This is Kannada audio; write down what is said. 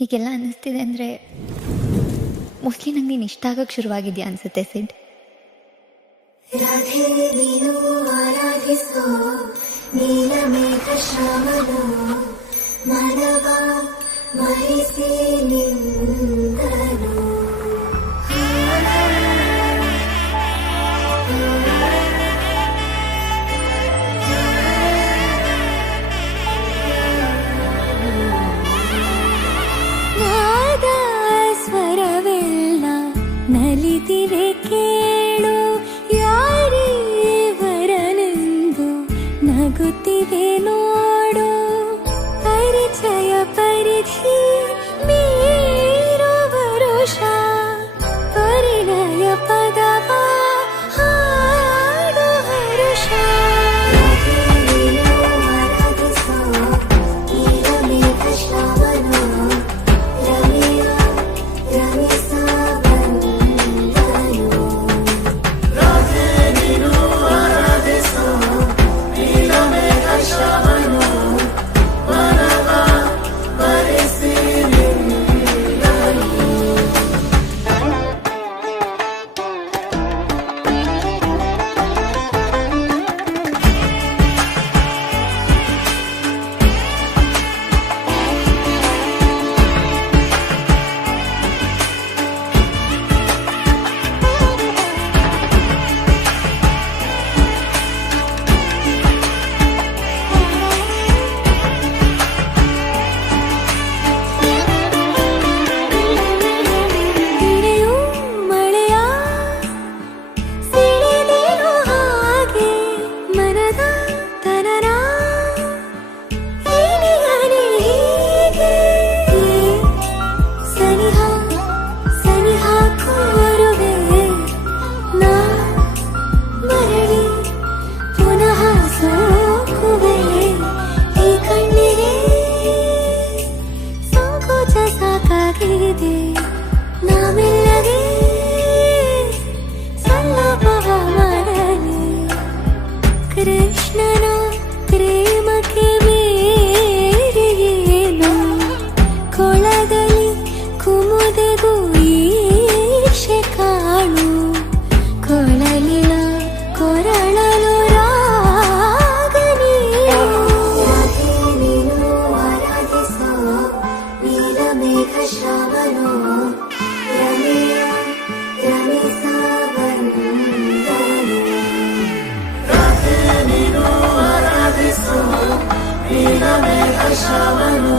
ಹೀಗೆಲ್ಲ ಅನ್ನಿಸ್ತಿದೆ ಅಂದರೆ ಮೋಸ್ಟ್ಲಿ ನಂಗೆ ನೀನು ಇಷ್ಟ ಆಗೋಕ್ಕೆ ಶುರುವಾಗಿದೆಯಾ ಅನಿಸುತ್ತೆ ಸಿಡ್. ರಾಧೆ ನೀನು ಆರಾಧಿಸೋ ನೀಲಮೇಘ ಶ್ರಾವಣೋ ಮನವ ಮಹಿಸಿ ನಿಂದನು. ನಾದ ಸ್ವರವೆಲ್ಲ ನಲಿದಿವೆ ಕೇಳು, ಯಾರೀವರನೆಂದು ನಗುತ್ತಿವೆ ನೋಡು. ಪರಿಚಯ ಪರಿಧಿ ಮೀರೋ ವರುಷ, ಪರಿಣಯ ಪದವ ಹಾಡು ಹರುಷ. ಆರಾಧಿಸೋ ನೀಲಮೇಘ ಶ್ರಾವಣೋ ರಮಿಯ ರಮಿಸ ಬಂದನು. ಇಳೆಯು ಮಳೆಯ ಸಿಡಿಲಿರೋ ಹಾಗೆ ಮನದ ತನನ ಹೀಗೆ ಸನಿಹ ಸನಿಹ ಕೋರುವೆ ನಾ ಮರಳಿ ಪುನಃ ಸೋಕುವೆ ಈ ಕಣ್ಣಿಗೆ ಸಂಕೋಚ ಸಾಕಾಗಿದೆ ನಾವೆಲ್ಲಗೆ ಸಲ್ಲಪವ ಮಾಡಲಿ ಕೃಷ್ಣನ ಪ್ರೇಮಕ್ಕೆ ಬೇರೆಯೇನು ಕೊಳದಲ್ಲಿ ಕುಮುದೆಗೂ ಈಶೆ ಕಾಣು ಕೊಳಲಿನ ಕೊರಳಲು ರಾಗ ನೀನು. ರಾಧೆ ನೀನು ಆರಾಧಿಸೋ ನೀಲಮೇಘ ಶ್ರಾವಣೋ ರಮಿಯ ರಮಿಸ ಬಂದನು. ನೀಲಮೇಘ ಶ್ರಾವಣೋ